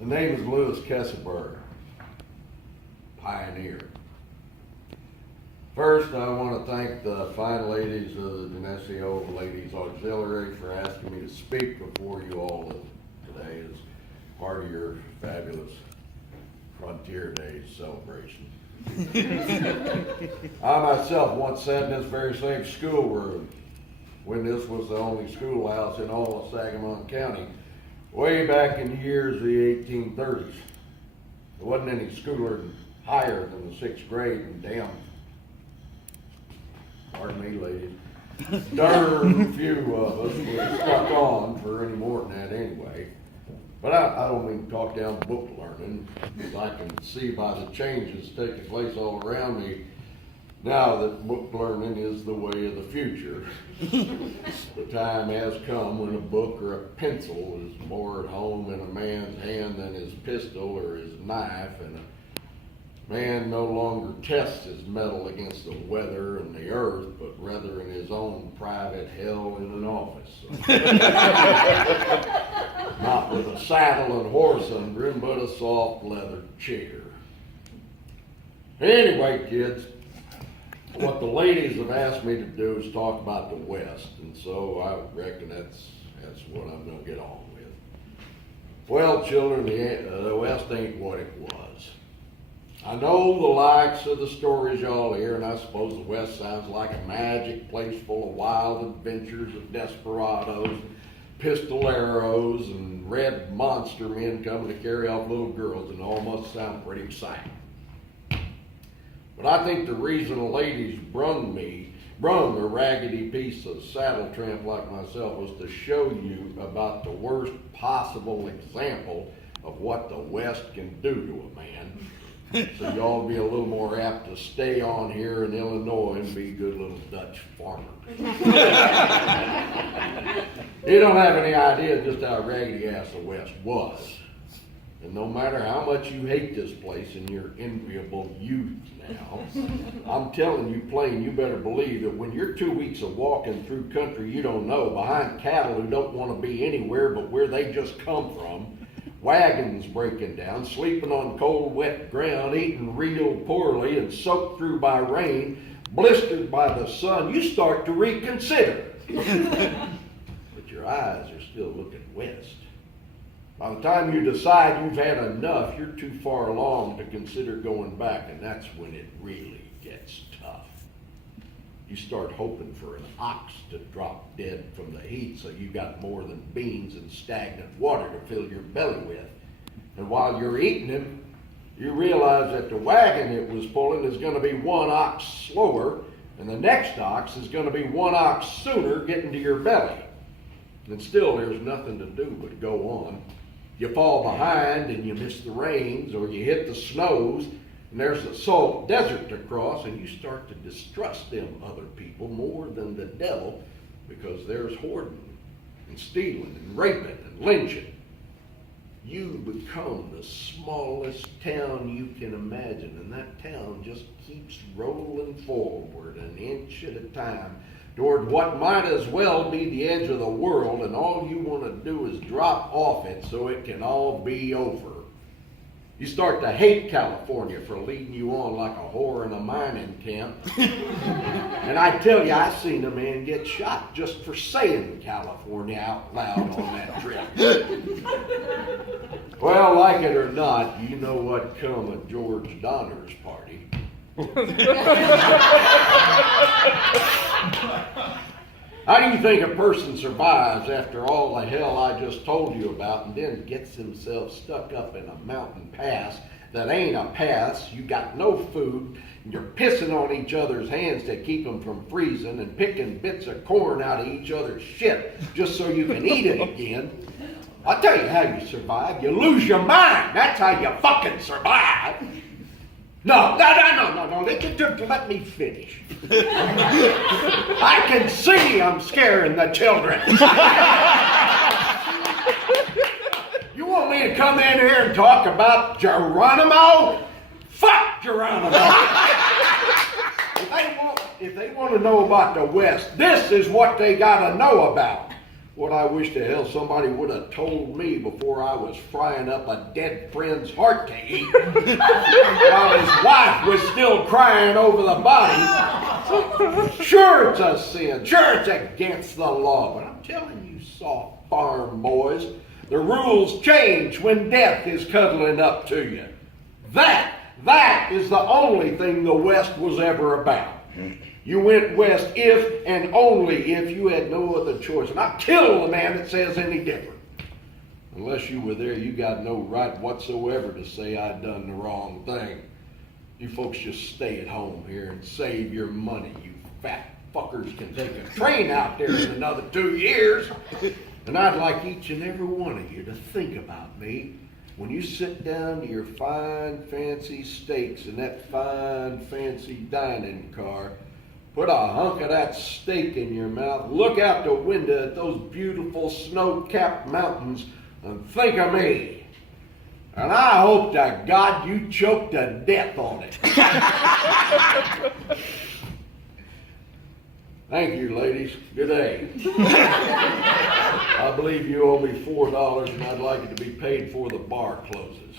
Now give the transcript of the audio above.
The name is Louis Kesselberg, pioneer. First, I want to thank the fine ladies of the Geneseo Ladies Auxiliary for asking me to speak before you all today as part of your fabulous Frontier Days celebration. I myself once sat in this very same schoolroom when this was the only schoolhouse in all of Sangamon County, way back in the years of the 1830s. There wasn't any schooler higher than the 6th grade, and damn, pardon me ladies, darn few of us were stuck on for any more than that anyway. But I don't mean to talk down book learning, because I can see by the changes taking place all around me now that book learning is the way of the future. The time has come when a book or a pencil is more at home in a man's hand than his pistol or his knife, and a man no longer tests his mettle against the weather and the earth, but rather in his own private hell in an office. Not with a saddle and horse under him, but a soft leather chair. Anyway, kids, what the ladies have asked me to do is talk about the West, and so I reckon that's what I'm going to get on with. Well, children, the West ain't what it was. I know the likes of the stories y'all hear, and I suppose the West sounds like a magic place full of wild adventures of desperados, pistoleros, and red monster men coming to carry off little girls, and all must sound pretty exciting. But I think the reason the ladies brung a raggedy piece of saddle tramp like myself was to show you about the worst possible example of what the West can do to a man. So y'all be a little more apt to stay on here in Illinois and be good little Dutch farmers. You don't have any idea just how raggedy ass the West was. And no matter how much you hate this place in your enviable youth now, I'm telling you plain, you better believe that when you're 2 weeks of walking through country you don't know, behind cattle who don't want to be anywhere but where they just come from, wagons breaking down, sleeping on cold, wet ground, eating real poorly and soaked through by rain, blistered by the sun, you start to reconsider. But your eyes are still looking west. By the time you decide you've had enough, you're too far along to consider going back, and that's when it really gets tough. You start hoping for an ox to drop dead from the heat so you got more than beans and stagnant water to fill your belly with. And while you're eating him, you realize that the wagon it was pulling is going to be one ox slower, and the next ox is going to be one ox sooner getting to your belly. And still there's nothing to do but go on. You fall behind and you miss the rains, or you hit the snows and there's a salt desert to cross, and you start to distrust them other people more than the devil, because there's hoarding and stealing and raping and lynching. You become the smallest town you can imagine, and that town just keeps rolling forward an inch at a time toward what might as well be the edge of the world, and all you want to do is drop off it so it can all be over. You start to hate California for leading you on like a whore in a mining camp. And I tell you, I seen a man get shot just for saying California out loud on that trip. Well, like it or not, you know what come at George Donner's party. How do you think a person survives after all the hell I just told you about, and then gets himself stuck up in a mountain pass that ain't a pass? You got no food, and you're pissing on each other's hands to keep them from freezing, and picking bits of corn out of each other's shit just so you can eat it again. I'll tell you how you survive. You lose your mind. That's how you fucking survive. No, let me finish. I can see I'm scaring the children. You want me to come in here and talk about Geronimo? Fuck Geronimo. If they want to know about the West, this is what they got to know about. What I wish to hell somebody would have told me before I was frying up a dead friend's heart to eat while his wife was still crying over the body. Sure, it's a sin. Sure, it's against the law. But I'm telling you, soft farm boys, the rules change when death is cuddling up to you. That is the only thing the West was ever about. You went west if and only if you had no other choice. And I kill the man that says any different. Unless you were there, you got no right whatsoever to say I done the wrong thing. You folks just stay at home here and save your money. You fat fuckers can take a train out there in another 2 years. And I'd like each and every one of you to think about me when you sit down to your fine, fancy steaks in that fine, fancy dining car. Put a hunk of that steak in your mouth, look out the window at those beautiful snow-capped mountains, and think of me. And I hope to God you choke to death on it. Thank you, ladies. Good day. I believe you owe me $4, and I'd like it to be paid before the bar closes.